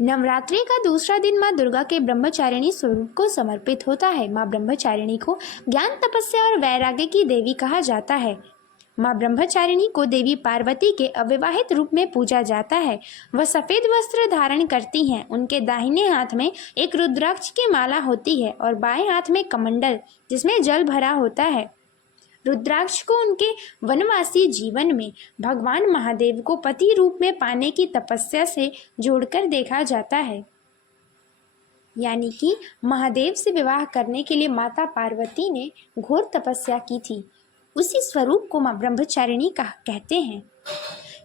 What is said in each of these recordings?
नवरात्रि का दूसरा दिन माँ दुर्गा के ब्रह्मचारिणी स्वरूप को समर्पित होता है। माँ ब्रह्मचारिणी को ज्ञान, तपस्या और वैराग्य की देवी कहा जाता है। माँ ब्रह्मचारिणी को देवी पार्वती के अविवाहित रूप में पूजा जाता है। वह सफेद वस्त्र धारण करती हैं। उनके दाहिने हाथ में एक रुद्राक्ष की माला होती है और बाएं हाथ में कमंडल जिसमें जल भरा होता है। रुद्राक्ष को उनके वनवासी जीवन में भगवान महादेव को पति रूप में पाने की तपस्या से जोड़कर देखा जाता है। यानी कि महादेव से विवाह करने के लिए माता पार्वती ने घोर तपस्या की थी। उसी स्वरूप को माँ ब्रह्मचारिणी कहते हैं।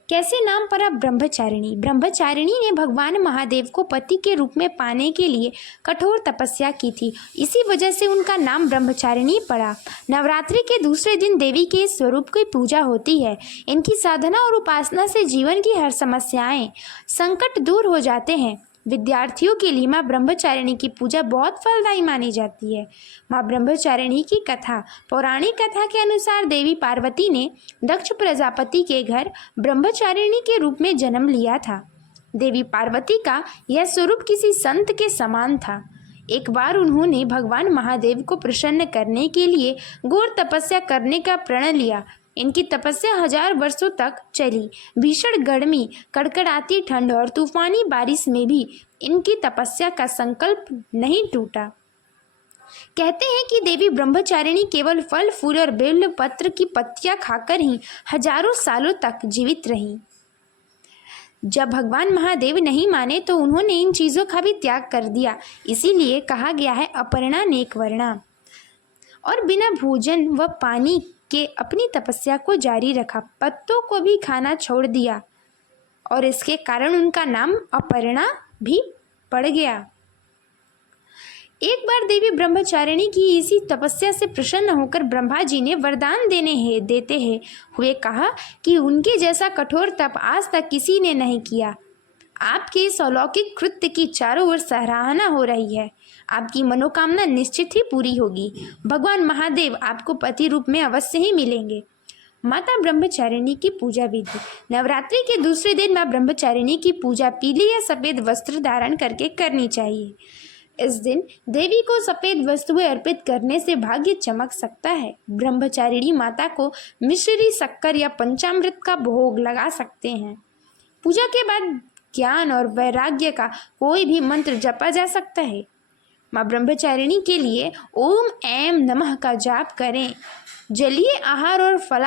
कैसे नाम पड़ा ब्रह्मचारिणी? ब्रह्मचारिणी ने भगवान महादेव को पति के रूप में पाने के लिए कठोर तपस्या की थी। इसी वजह से उनका नाम ब्रह्मचारिणी पड़ा। नवरात्रि के दूसरे दिन देवी के इस स्वरूप की पूजा होती है। इनकी साधना और उपासना से जीवन की हर समस्याएं, संकट दूर हो जाते हैं। विद्यार्थियों के लिए माँ ब्रह्मचारिणी की पूजा बहुत फलदायी मानी जाती है। माँ ब्रह्मचारिणी की कथा। पौराणिक कथा के अनुसार देवी पार्वती ने दक्ष प्रजापति के घर ब्रह्मचारिणी के रूप में जन्म लिया था। देवी पार्वती का यह स्वरूप किसी संत के समान था। एक बार उन्होंने भगवान महादेव को प्रसन्न करने के लिए घोर तपस्या करने का प्रण लिया। इनकी तपस्या 1000 वर्षों तक चली। भीषण गर्मी, कड़कड़ाती ठंड और तूफानी बारिश में भी इनकी तपस्या का संकल्प नहीं टूटा। कहते हैं कि देवी ब्रह्मचारिणी केवल फल, फूल और बेल पत्र की पत्तियां खाकर ही हजारों सालों तक जीवित रहीं। जब भगवान महादेव नहीं माने तो उन्होंने इन चीज़ों का भी त्याग कर दिया। इसीलिए कहा गया है अपर्णा नेक वर्णा। और बिना भोजन व पानी के अपनी तपस्या को जारी रखा। पत्तों को भी खाना छोड़ दिया और इसके कारण उनका नाम अपर्णा भी पड़ गया। एक बार देवी ब्रह्मचारिणी की इसी तपस्या से प्रसन्न होकर ब्रह्मा जी ने वरदान देते हुए कहा कि उनके जैसा कठोर तप आज तक किसी ने नहीं किया। आपके इस अलौकिक कृत्य की चारों ओर सराहना हो रही है। आपकी मनोकामना निश्चित ही पूरी होगी। भगवान महादेव आपको पति रूप में अवश्य ही मिलेंगे। माता ब्रह्मचारिणी की पूजा विधि। नवरात्रि के दूसरे दिन माँ ब्रह्मचारिणी की पूजा पीले या सफ़ेद वस्त्र धारण करके करनी चाहिए। इस दिन देवी को सफ़ेद वस्तुएं अर्पित करने से भाग्य चमक सकता है। ब्रह्मचारिणी माता को मिश्री, शक्कर या पंचामृत का भोग लगा सकते हैं। पूजा के बाद ज्ञान और वैराग्य का कोई भी मंत्र जपा जा सकता है। माँ ब्रह्मचारिणी के लिए ओम ऐं नमः का जाप करें। जलीय आहार और फला